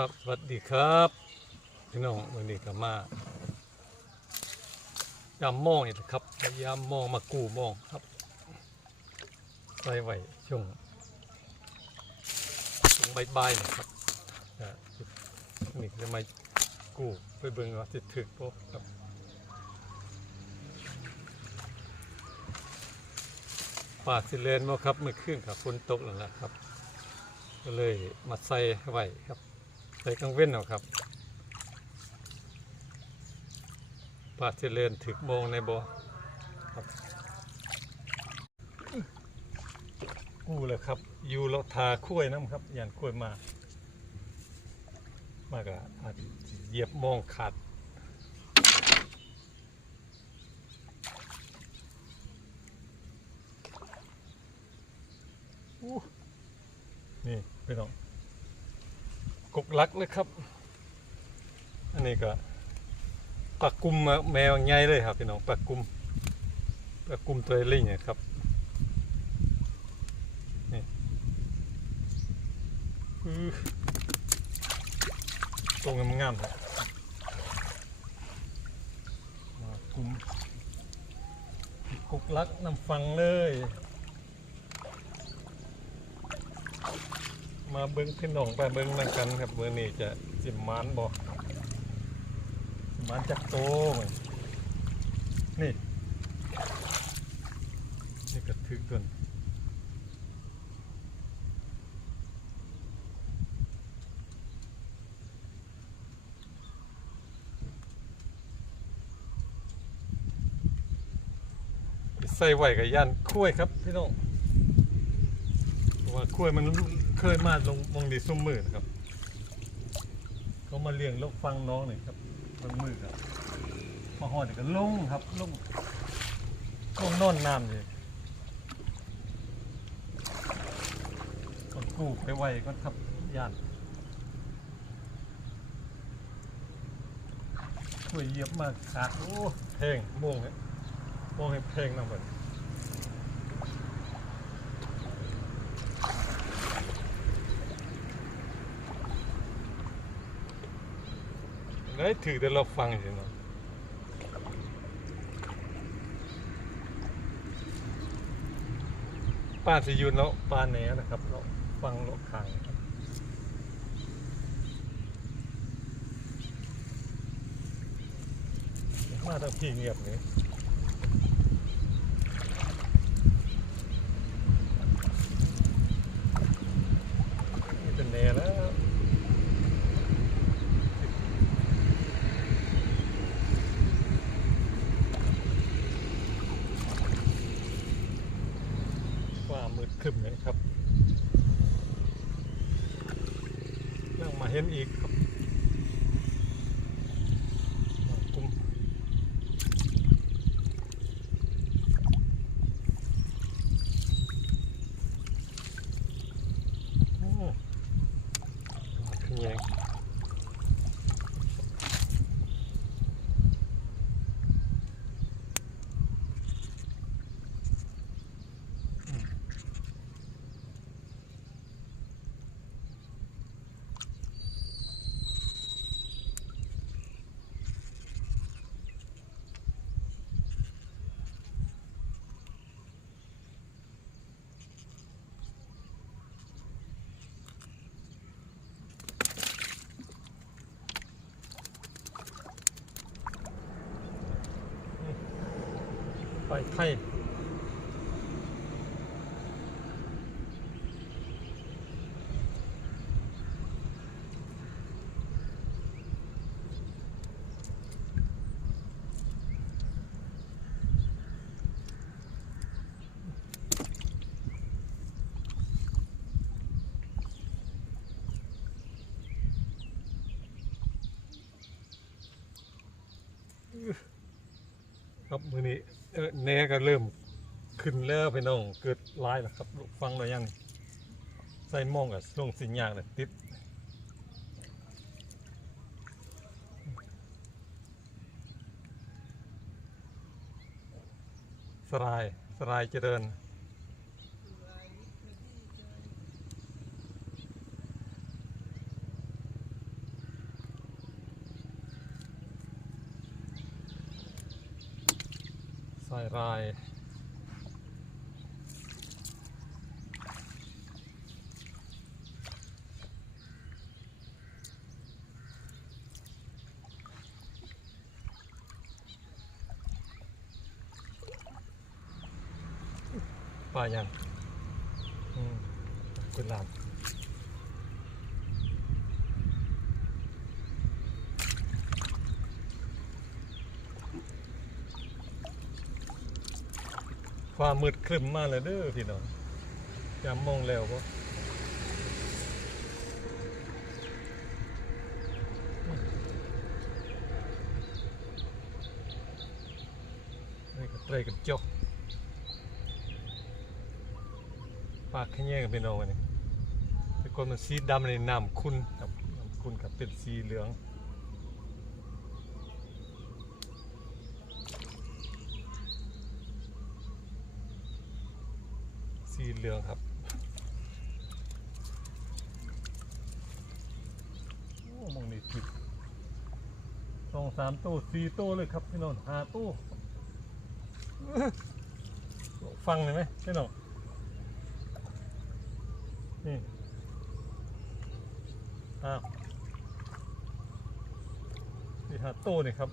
ครับสวัสดีครับ พี่น้องวันนี้ก็มายามมองอีกแล้วครับยามมองมากูมองครับใส่ไว้ช่วงช่วงบ่ายๆนะครับอ่านี่จะมากูไปเบิ่งว่าสิถึกบ่ครับป่าสิเลนมาครับเมื่อคืนครับฝนตกแล้วนะครับ ก็เลยมาใส่ไว้ครับ ใส่กลางเว้นเอาครับปลาเจริญถึกโมงในบ่อครับกู้เลยครับ อยู่เราทาคุ้ยน้ำครับยันคุ้ยมามากะอาจเหยียบมองขาดนี่ไปน้อง กกลักเลยครับ อันนี้ก็ปลากุมมแมวใหญ่เลยครับพี่น้องปลากุมปลากุมตัวเลิงเนี่ยครับนี่ตรงงามๆครับปลากุมกกลักน้ำฟังเลย มาเบิ้งพี่น้องไปเบิ้งนั่งกันครับเมื่อนี้จะสิมานบ่สิมานจักโตมันนี่ นี่ก็ถือตันใส่ไหวกับย่านคุ้ยครับพี่น้องว่าคุ้ยมัน เคยมาลงมองดีซุ่มมือนะครับ เขามาเลี้ยงลูกฟังน้องหน่อยครับบางมือครับมาหอดก็ลงครับลงลงนอนน้ำเลยก็กู้ไปไว้ก็ทับย่านคุ้วยเยียบมากขาดโอ้เพลงม่วงเนี่ยม่วงให้เพลงนำไป ได้ถือแต่เราฟังเฉยเนาะป้าสิยุนแล้วป้าแหนนะครับเราฟังเราขางครับมาทางพี่เงียบเลยเป็นแหนแล้ว ฟ้ามืดครึมเลยครับเรื่องมาเห็นอีกครับมากุมโอ้มาขึ้นแยง ไปไทยครับมือนี้ เออแหนก็เริ่มขึ้นแล้วพี่น้องเกิดลายแล้วครับลูกฟังเรายังใส่มองกับลงสินยางเลยติดสลายสลายเจริญายรายปลายังอืมเป็นลาม ฟ้ามืดครึ้มมากเลยเด้อพี่น้องยามมองแล้วก็นี่ก็เตรกับจกปากขยงกันเป็นเอาอันนี้แต่ก่อนมันสีดำในน้ำคุณครับน้ำคุณกับเป็นสีเหลือง สี เหลืองครับโอ้มองนี่ผิดสองสามตู้สี่ตู้เลยครับพี่น้องหาตู้ฟังเลยไหมพี่น้องนี่อ้าวนี่หาตู้นี่ครับ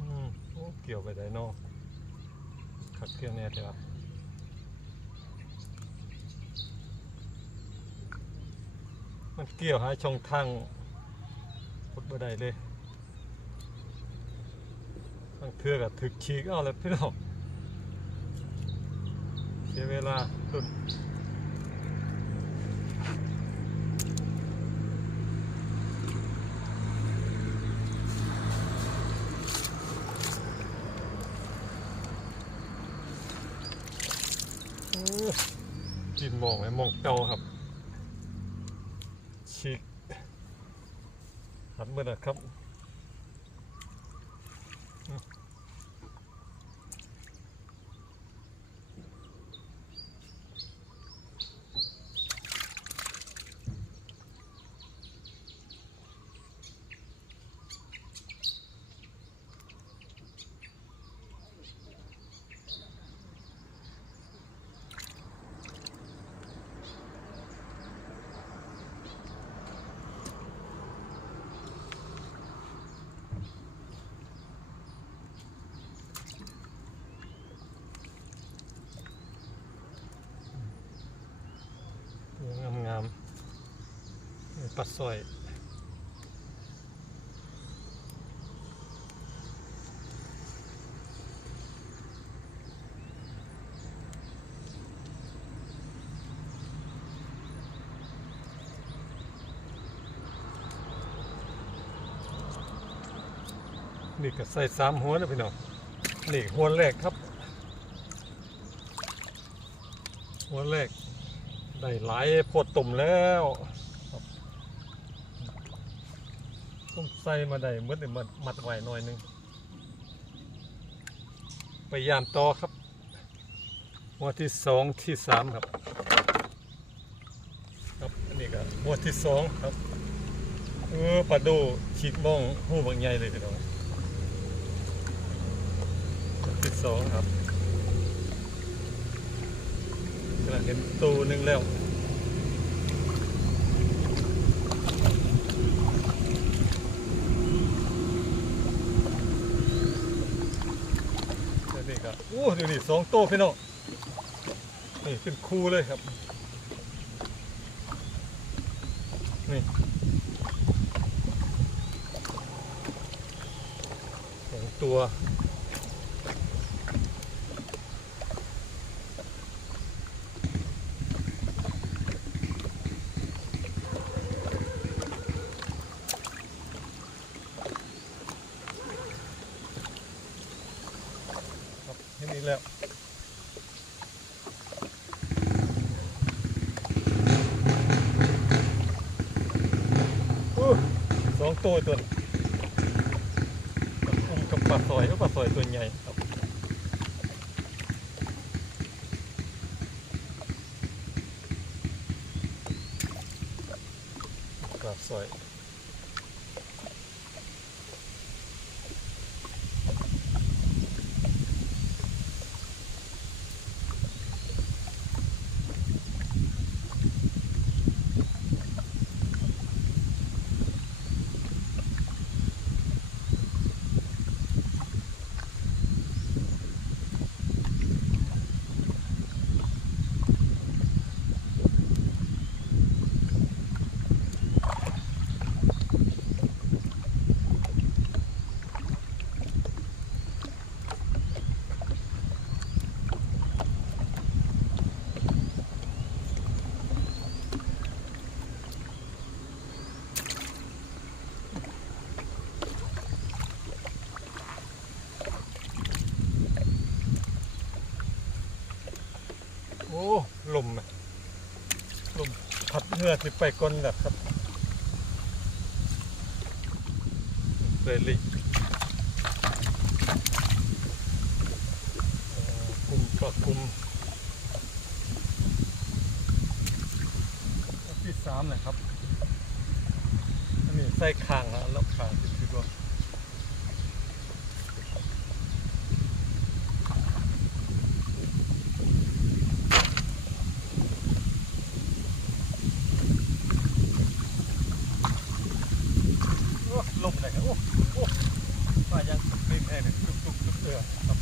อืมโอ้เกี่ยวไปได้เนอก ขัดเครื่องเนี่ยเถอะมันเกี่ยวหาช่องทางพุดบ่ได้เลยทางเทือกอะถึกฉีกเอาแล้วพี่น้องเสียเวลาดุนโอ้กินหม องไหมมองเก่าครับฉีกหันมือนะครับ ปลาสร้อยนี่ก็ใส่สามหัวนะพี่น้อง นี่หัวแรกครับ หัวแรก ได้หลายพดตุ่มแล้วครับต้ม ใส่มาได้เมื่อได้มัดมัดไว้หน่อยหนึงไปยามต่อครับหัวที่สองที่สามครับ ครับอันนี้ก็หัวที่สองครับเออปลาดูฉีกมองหูบางใหญ่เลยพี่น้องหัวที่สองครับกำลังเห็นตัวหนึ่งแล้ว เดี๋ยวนี่ครับโอ้เดี๋ยนี่สองโต๊ะพี่น้องนี่เป็นคู่เลยครับ นี่สองตัว ตัวตัวกุ้งกับปลาสอยก็ปลาสอยตัวใหญ่ครับปลาสอย อสิไปก้นแบบครับเรลิคุมก็กลุ่มที่สามนะครับอันนี้ใส่คางนะแล้วคางที่คือว่า โอ้ลมเลยครับโอ้โอ้มายังริมแห้งเนี่ยตุกตุกตุกเอือครับ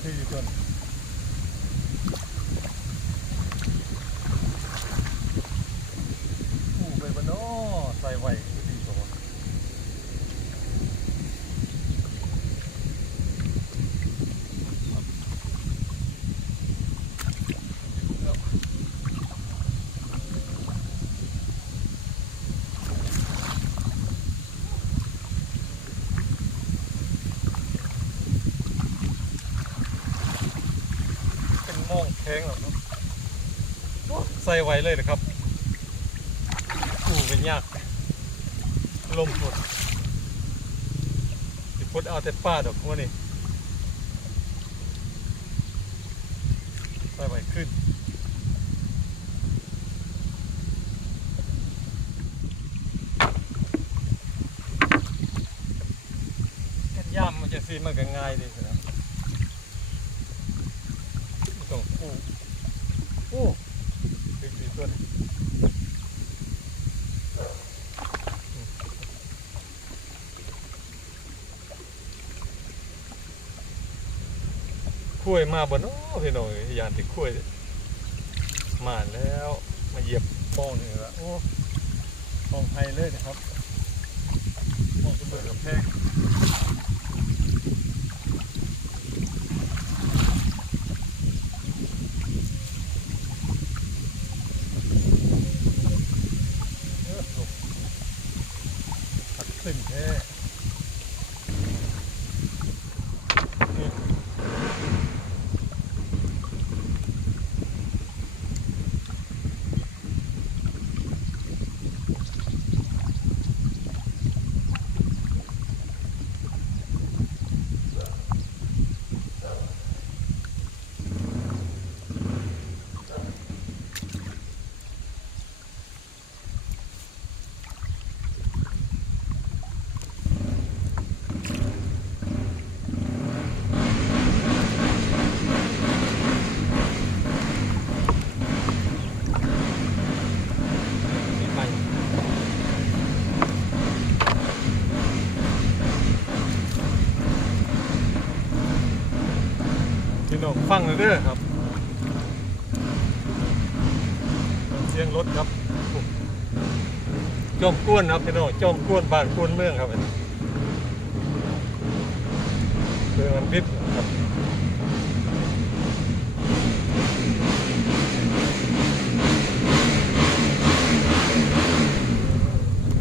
ที่อยู่ต้นอู้ไปบ้านนอใส่ไว้ดีกว่าเป็นโม่องแข็งหรอกเนอะโอ้ใส่ไว้เลยนะครับอู้เป็นยากลมหมดสิพดเอาแต่ป้าดอกว่านี่ใส่ไว้ขึ้นแค่ย่ำมันจะซีมันก็ง่ายดีนะไม่ต้องคู่โอ้ดีดีตัวนี้ คุ้ยมาบ่เนาะพี่น้องยานติคุ้ยมาแล้วมาเหยียบป้องนี่ละโอ้ป้องไทยเลยนะครับป้องคุณเบิร์ดกับแพง น้องฟังเลยเด้อครับ เสียงรถครับจอมกวนครับพี่น้องจอมกวนบ้านกวนเมืองครับเมืองอันพิษครับ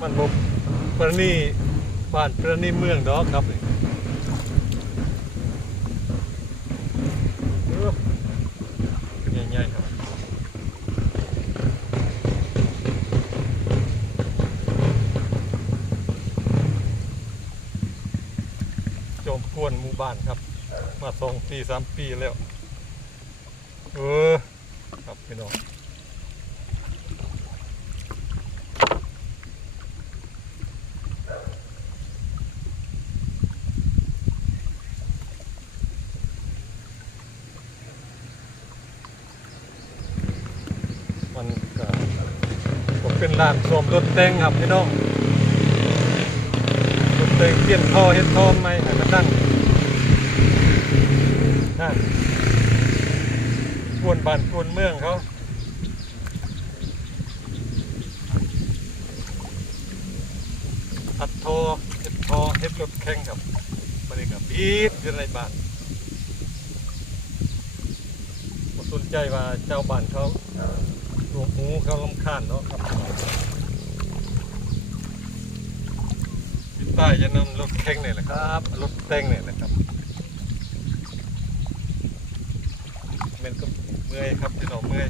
มันบประนีบ้านประนีเมืองดอกครับ ปีสามปีแล้ว เออ ครับพี่น้องมันก็ผมเป็นร้านสมรถแต่งครับพี่น้องรถแต่งเปลี่ยนท่อเฮ็ดท่อไหมให้มันดัง นั่นกวนบ้านกวนเมืองเขาอัดทอเฮ็ดทอเฮ็ดรถแข่งครับมันนี่ก็บีบอยู่ในบ้านบ่สนใจว่าเจ้าบ้านเขาหลวงหูเขาลำคาญเนาะครับที่ใต้จะนำรถแข่งเนี่แหละครับ รถแต่งเนี่แหละครับ แมันก็เมื่อยครับพี่น้องเมื่อย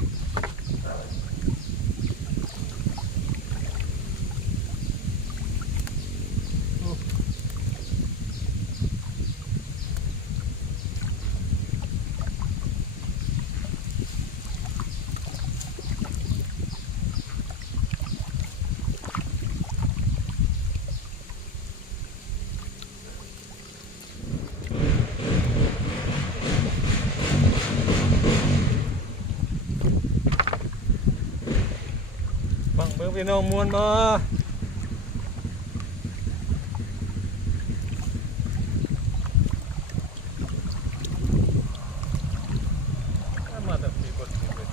พี่น้องมวนมามาแต่ปีกดปีกด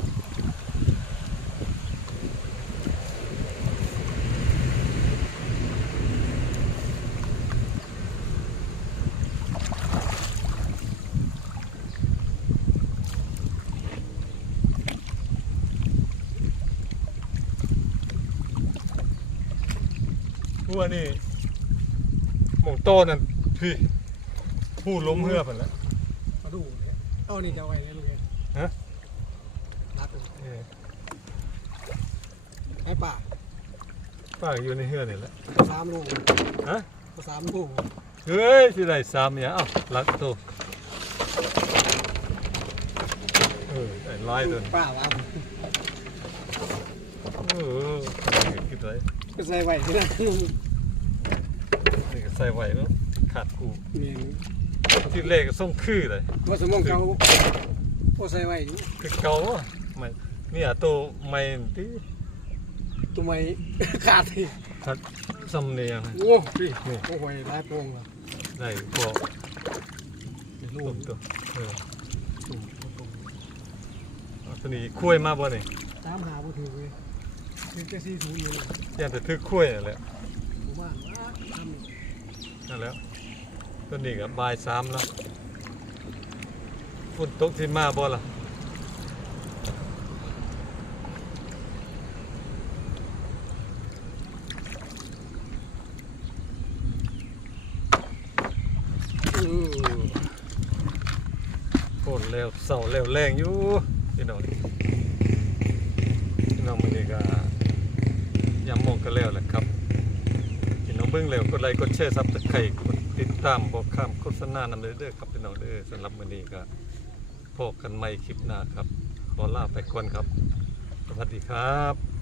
หัวนี่หมองโตนั่นพี่ผู้ล้มเหือเพิ่นแล้วมาดูเนี่ยเอานี่จะเอาไว้ไงลูกเองฮะรัดเลยเอ้ยให้ป่าป้าอยู่ในเหือนี่แหละสามลูกฮะสามลูกเฮ้ยสิได้สามเนี่ยเอ้าลักโตเออได้หลายตัวนี่ป้าวางเออคิดไว้ ก็ใส่ไว้ที่นั่นนี่ก็ใส่ไว้เนาะขาดกูเมียนที่เลขก็ส่งคือเลยว่าสมองเก่าก็ใส่ไว้อยู่คือเก่าอะไม่นี่อะตัวใหม่ที่ตัวไม่ขาดที่ทัดสำเนียงโอ้พี่นี่โอ้โหลายโป่งละได้พวกเป็นลูตุ่กมตัวเออตุ่มเอาตัวนี้คุ้ยมาบ่นี่ตามหาบ่ถือเลย ถือแค่สี่ถุงอยู่เลยยันแต่ถือคุ้ยนั่นแหละหมู่านว่าทำนั่นแหล้วตัวนี้ก็บ่ายสามแล้วฝนตกที่มาบ่ล่ะอือฝนแล้วเสาแล้วแรงอยู่พี่น้องพี่น้องมื้อนี้ก็ามโมงก็แล้วแหละครับพี่น้องเบิ้งเร็วกดไลค์กดแชร์ซับสไครต์กดติดตามบอกข้ามโฆษณานำเด้อครับพี่น้องเด้อสำหรับวันนี้ก็พบกันใหม่คลิปหน้าครับ ขอลาไปก่อนครับ สวัสดีครับ